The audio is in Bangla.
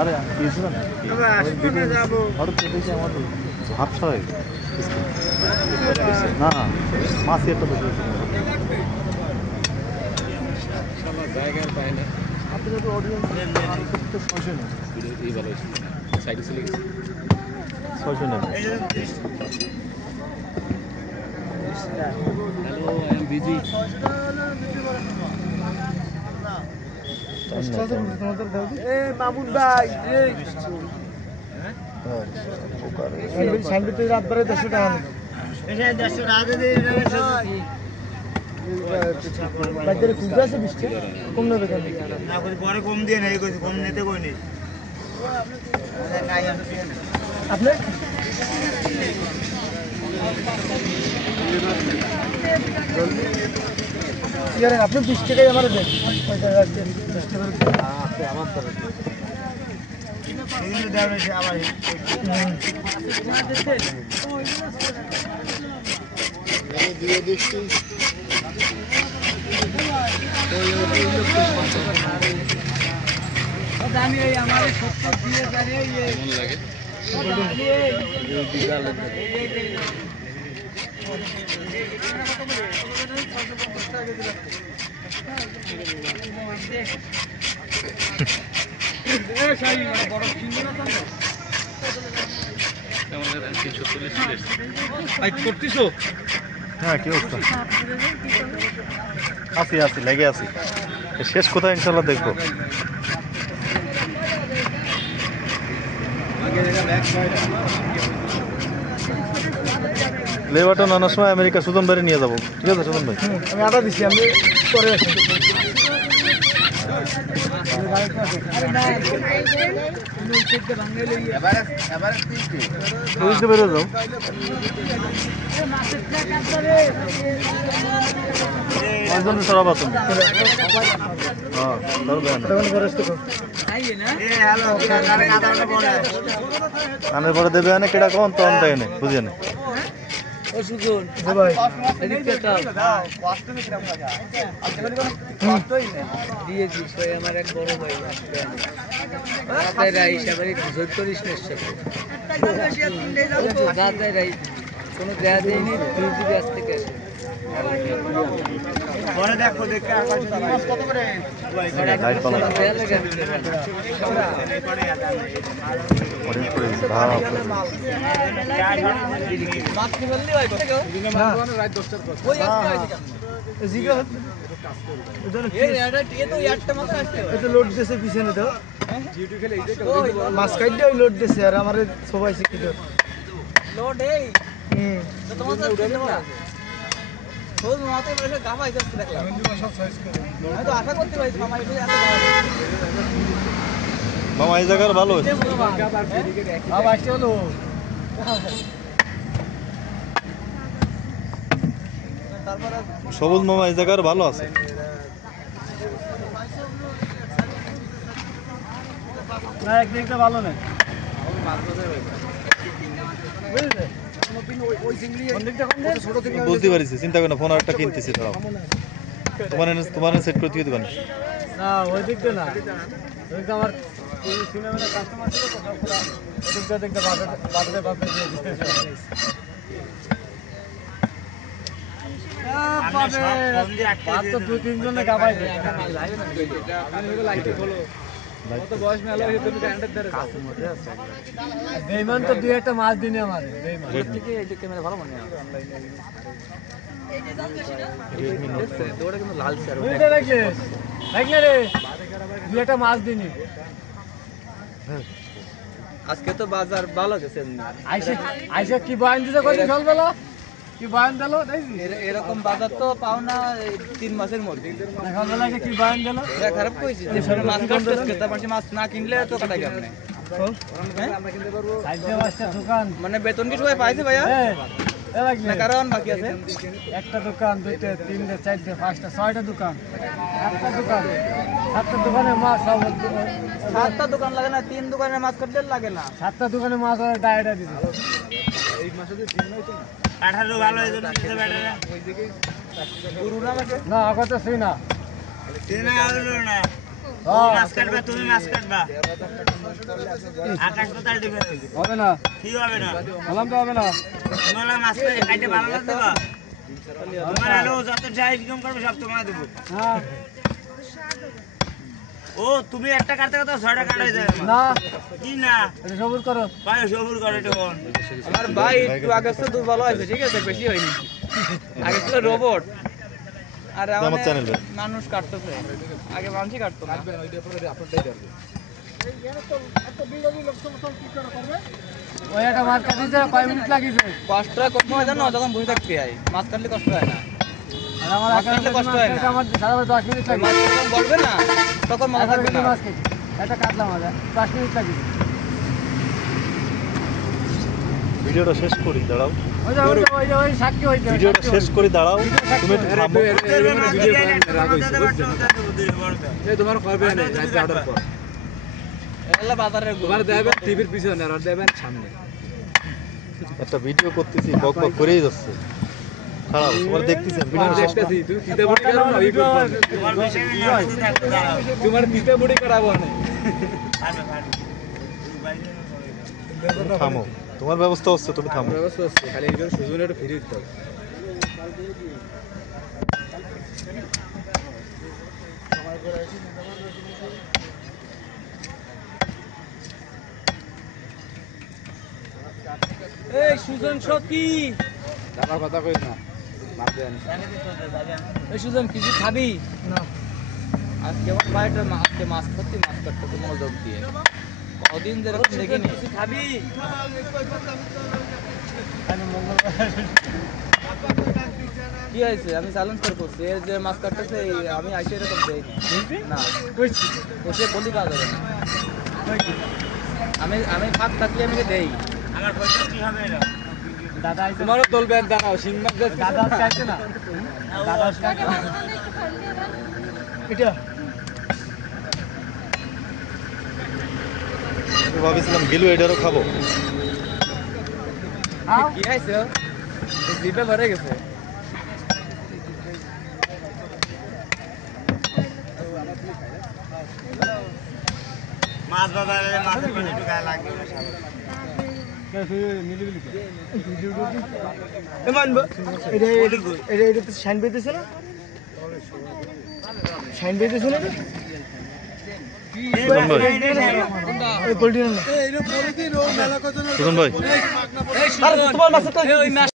আরে গিয়েছিলাম হঠাৎ দেখি আমার ঝাপসা হয়ে না না মাছই একটা বসে জায়গার পায় না আপনি যদি অডিয়েন্স 600 নেন এই ভালো সাইডে চলে গেছে 600 নেন hello I am busy Mamun ভাই সাইনবিতে রাতবারে 100 টাকা বাজারে খুঁজে আছে 20 টাকা কম নেবে কেন না কই পরে কম দিয়ে নেই কই কম নিতে কই নেই আপনি ইয়ারে আপনি 20 টাকাই আমারে দেন 10 টাকা আমার তরফ এই দেওয়া হয়েছে আবার দিয়ে দেখছি জানি এই আমারে 70 দিয়ে জানি এই কেমন লাগে হ্যাঁ কি অবস্থা আছি লেগে আছি শেষ কোথায় ইনশাল্লাহ দেখবো লেবাটন আনার সময় আমেরিকা সুজন ভাই নিয়ে যাবো ঠিক আছে সুজন ভাই আমি আটা দিছি আমি পরে আসি বুঝতে পেরে যাও একজন সরাব আছেন হ্যাঁ আনের পরে দেবে আনে কেটা কন তখন দেয় না বুঝে না আমার এক বড় ভাই করিস কোনো দেয়া দেয়নি আজ থেকে আসে পরে দেখো দেখে কত করে লোড দিয়েছে পিছনে তো মাছ কাটলে ওই লোড দিয়েছে আর আমার সবাই শিক্ষিত লোড এই মামা এই জায়গার ভালো সবুজ মামা এই জায়গার ভালো আছে একদিকটা ভালো নেই বুঝতে পারছি চিন্তা করি না ফোন আরেকটা কিনতেছি দাঁড়াও তোমার সেট করে দিয়ে দেবেন না ওই দিকটা না ওইদিকটা আমার সিনেমার কাস্টমার ছিল তো ওইদিকটা দেখতে বাজারে বাজারে দিয়ে দিতে তো 2-3 জনে গাবাই দে বেইমান তো দুই একটা মাছ দিনে আমার বেইমান থেকে এই ক্যামেরা ভালো মনে হয় দুই একটা মাছ দিনি আজকে তো বাজার ভালো গেছে আইসা কি বয়ান দিতে কই সকালবেলা কি বয়ান দিল এরকম বাজার তো পাও না 3 মাসের মধ্যে সকালবেলা কি বয়ান দিল এটা খারাপ কইছি যে মাছ কাটতেছ কেতা মাছ না কিনলে তো কাটা যাবে না আমরা কিনতে পারবো 4-5টা দোকান মানে বেতন কি সবাই পাইছে ভাইয়া না কারণ বাকি আছে একটা দোকান দুইটা তিনটা চারটা পাঁচটা ছয়টা দোকান একটা দোকান সাতটা দোকানে মাছ সাতটা দোকান লাগে না 3 দোকানের মাছ কাটতে লাগে না সাতটা দোকানে মাছ আর ডায়েটা দিছে এই মাসে তো দিন হইতো না 18 ভালো হইতো না কিতে বেটা ওইদিকে পুরো না লাগে না আগতে সই না তেনা আলো না মাছ কাটবা তুমি মাছ কাটবা আকাশ পাতাল দিবে হবে না কি হবে না বললাম তো হবে না তোমরা মাছ কাটে ভালো লাগবে বা তোমার আলো যত যাই ইনকাম করবে সব তোমায় দেব হ্যাঁ ও তুমি একটা কাটতে কাটতে 6টা কাটাই দেবে না কি না এটা সবুজ করো ভাই সবুর করে এটা কোন আমার ভাই একটু আগে থেকে দুর্বল হয়েছে ঠিক আছে বেশি হয়নি আগে ছিল রোবট আর আমার আমাদের চ্যানেল ভাই মানুষ কাটতেছে আগে মানুষই কাটতো না ওই একটা মাছ কাটিছে কয় মিনিট লাগিয়েছে কষ্ট কষ্ট হয় জানো যখন বসে থাকতে হয় মাছ কাটলে কষ্ট হয় না আর আমার কাটলে কষ্ট হয় না আমার সারা 10 মিনিট লাগে মাছ যখন বলবে না তখন মাছ কাটবে না মাছ কেটে এটা কাটলাম আজ 10 মিনিট লাগিয়েছে ভিডিওটা শেষ করি দাঁড়াও ওই সাক্ষী হইতে ভিডিওটা শেষ করি দাঁড়াও তুমি একটু থামো তোমার করবে না রাতে অর্ডার কর এগুলা বাজারে তোমার দেবেন টিভির পিছনে আর দেবেন সামনে একটা ভিডিও করতেছি বক বক করেই যাচ্ছে খারাপ তোমার দেখতেছেন ভিডিও শেষ দেখতেছি তুমি তিতে বুড়ি করো না ই করো তোমার বেশি না থাকতে দাও তোমার তিতে বুড়ি করাবো না পারবে পারবে তুমি থামো তোমার ব্যবস্থা হচ্ছে তুমি থামো ব্যবস্থা আছে খালি এইগুলো সুজনে একটু ফিরে দিতে হবে এই সুজন সকি আমার কথা কই না মার দেন এই সুজন কিছু খাবি না আজকে আমার ভাইটা আজকে মাছ করতে মাছ কাটতে মনোযোগ দিয়ে কদিন ধরে দেখিনি কিছু খাবি কি হয়েছে আমি চ্যালেঞ্জ করছি এর যে মাছ কাটতেছে আমি আইসে এরকম দেই না ওসে বলি কাজ হবে না আমি ফাঁক থাকলে আমি দেই আমার পয়সা কি হবে না দাদা তোমারও দলবেন দাঁড়াও সিংমাক দাদা চাইছে না দাদা চাইছে না এটা আমি ভাবিছিলাম গিলু এটারও খাবো কি হয়েছে জিভে ভরে গেছে মাছ বাজারে মাছের পানি একটু গায়ে লাগবে না শাইন পেতেছে না শাইন পেতেছে না সুজন ভাই তোমার মাছ